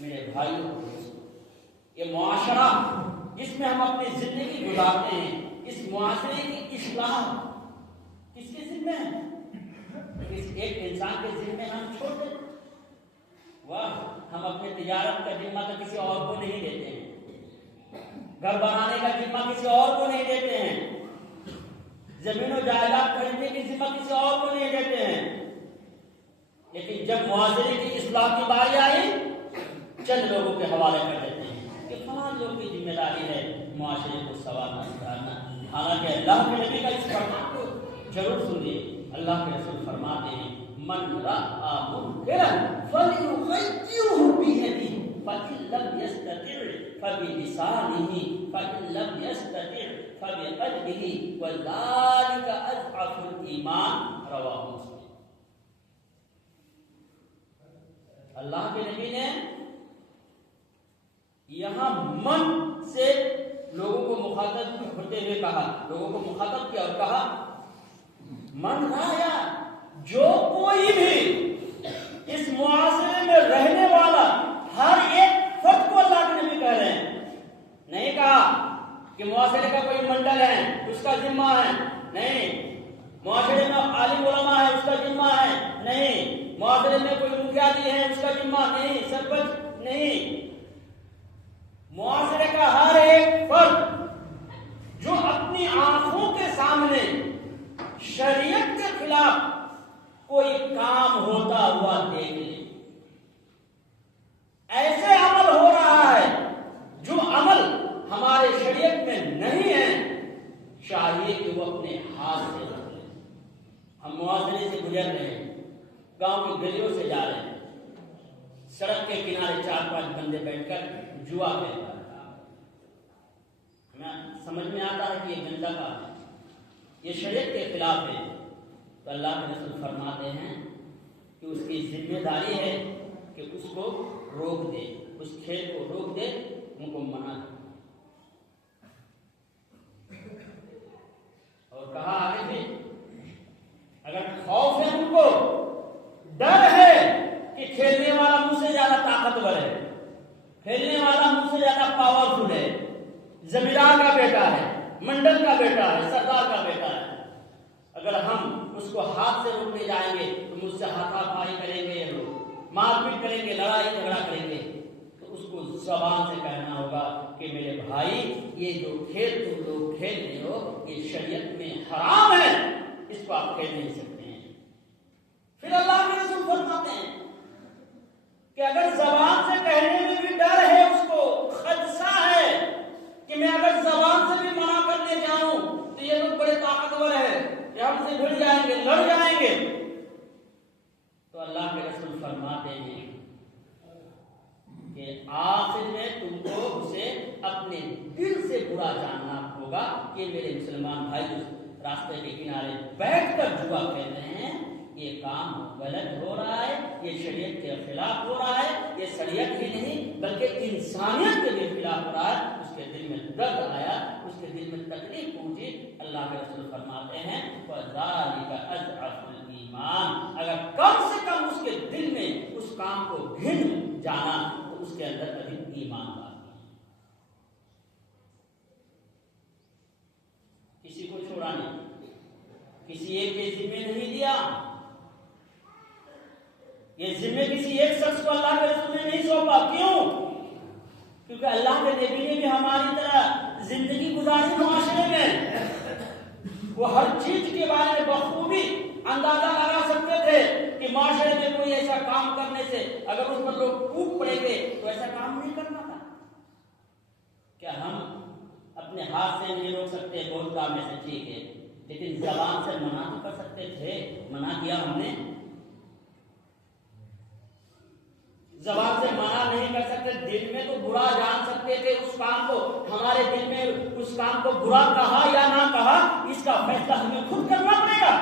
میرے بھائیوں اور دوستوں، یہ معاشرہ جس میں ہم اپنی زندگی گزارتے ہیں، اس معاشرے کی اصلاح کس کے ذمہ ہے؟ کس ایک انسان کے ذمہ ہم چھوڑ دیتے؟ واہ، ہم اپنے تجارت کا ذمہ تو کسی اور کو نہیں دیتے ہیں، گھر بنانے کا ذمہ کسی اور کو نہیں دیتے ہیں، زمین و جائیداد خریدنے کی ذمہ کسی اور کو نہیں دیتے ہیں، لیکن جب معاشرے کی اصلاح کی باری آئی چند لوگوں کے حوالے کر دیتے ہیں کہ فلاں لوگ کی ذمہ داری ہے معاشرے کو سنوارنا سدھارنا۔ حالانکہ اللہ کے نبی کا اس فرمان کو ضرور سنیے۔ اللہ کے رسول فرماتے ہیں من رأى منکرا فلیغیرہ بیدہ فإن لم یستطع فبلسانہ فإن لم یستطع فبقلبہ وذلک اضعف الایمان، رواہ مسلم۔ اللہ کے نبی نے یہاں من سے لوگوں کو مخاطب ہوتے ہوئے کہا، لوگوں کو مخاطب کیا اور کہا من رایا، جو کوئی بھی اس معاشرے میں رہنے والا ہر ایک فرد کو اللہ کے نبی کہہ رہے ہیں۔ نہیں کہا کہ معاشرے کا کوئی منڈل ہے اس کا ذمہ ہے، نہیں، معاشرے میں عالم علماء ہے اس کا ذمہ ہے، نہیں، معاشرے میں کوئی مکھیا جی ہے اس کا ذمہ نہیں، سرپنچ نہیں، معاشرے کا ہر ایک فرد جو اپنی آنکھوں کے سامنے شریعت کے خلاف کوئی کام ہوتا ہوا دیکھ لے، ایسے عمل ہو رہا ہے جو عمل ہمارے شریعت میں نہیں ہے، چاہیے کہ وہ اپنے ہاتھ سے رکھ لے۔ ہم معاشرے سے گزر رہے ہیں، گاؤں کی گلیوں سے جا رہے ہیں، سڑک کے کنارے 4-5 بندے بیٹھ کر جوا کھیل رہے ہیں، ہمیں سمجھ میں آتا ہے کہ یہ گندا کام ہے، یہ شریعت کے خلاف ہے، تو اللہ کے رسول فرماتے ہیں کہ اس کی ذمہ داری ہے کہ اس کو روک دے، اس کھیل کو روک دے، ان کو منع دے۔ اور کہا آگے بھی اگر خوف ہے ان کو، ڈر ہے کہ کھیلنے والا مجھ سے زیادہ طاقتور ہے، کھیلنے والا مجھ سے زیادہ پاورفل ہے، زمیندار کا بیٹا ہے، منڈل کا بیٹا ہے، سردار کا بیٹا ہے، اگر ہم اس کو ہاتھ سے روکنے جائیں گے تو مجھ سے ہاتھا پائی کریں گے، یہ لوگ مار پیٹ کریں گے، لڑائی جھگڑا کریں گے، تو اس کو زبان سے کہنا ہوگا کہ میرے بھائی یہ جو کھیل تم لوگ کھیل رہے ہو یہ شریعت میں حرام ہے، اس کو آپ کھیل نہیں سکتے ہیں۔ پھر اللہ کے رسول فرماتے ہیں کہ اگر زبان سے کہنے میں بھی ڈر ہے، اس کو خدشہ ہے کہ میں اگر زبان سے بھی منع کرنے جاؤں تو یہ لوگ بڑے طاقتور ہیں، یہ ہم سے بھڑ جائیں گے، لڑ جائیں گے، تو اللہ کے رسول فرماتے ہیں کہ آخر میں تم کو اسے اپنے دل سے برا جاننا ہوگا کہ میرے مسلمان بھائی اس راستے کے کنارے بیٹھ کر جوا کھیل رہے ہیں، یہ کام غلط ہو رہا ہے، یہ شریعت کے خلاف ہو رہا ہے، یہ شریعت ہی نہیں بلکہ انسانیت کے بھی خلاف ہو رہا ہے۔ اس کے دل میں درد آیا، اس کے دل میں تکلیف پہنچی، اللہ کے رسول فرماتے ہیں وَذَلِكَ أَضْعَفُ الْإِيمَانِ، اگر کم سے کم اس کے دل میں اس کام کو گھن جانا تو اس کے اندر ابھی ایمان باقی ہے۔ کسی کو چھوڑا نہیں، کسی ایک کے ذمہ نہیں دیا، یہ ذمہ کسی ایک شخص کو اللہ کے رسول نے نہیں سونپا۔ کیوں؟ کیونکہ اللہ کے نبی نے بھی ہماری طرح زندگی گزاری معاشرے میں، وہ ہر چیز کے بارے میں بخوبی اندازہ لگا سکتے تھے کہ معاشرے میں کوئی ایسا کام کرنے سے اگر اس پر لوگ ٹوٹ پڑیں گے تو ایسا کام نہیں کرنا تھا۔ کیا ہم اپنے ہاتھ سے نہیں روک سکتے بہت کام ایسے؟ ٹھیک ہے، لیکن زبان سے منع تو کر سکتے تھے، منع کیا ہم نے؟ زبان سے منع نہیں کر سکتے، دل میں تو برا جان سکتے تھے اس کام کو، ہمارے دل میں اس کام کو برا کہا یا نہ کہا اس کا فیصلہ ہمیں خود کرنا پڑے گا۔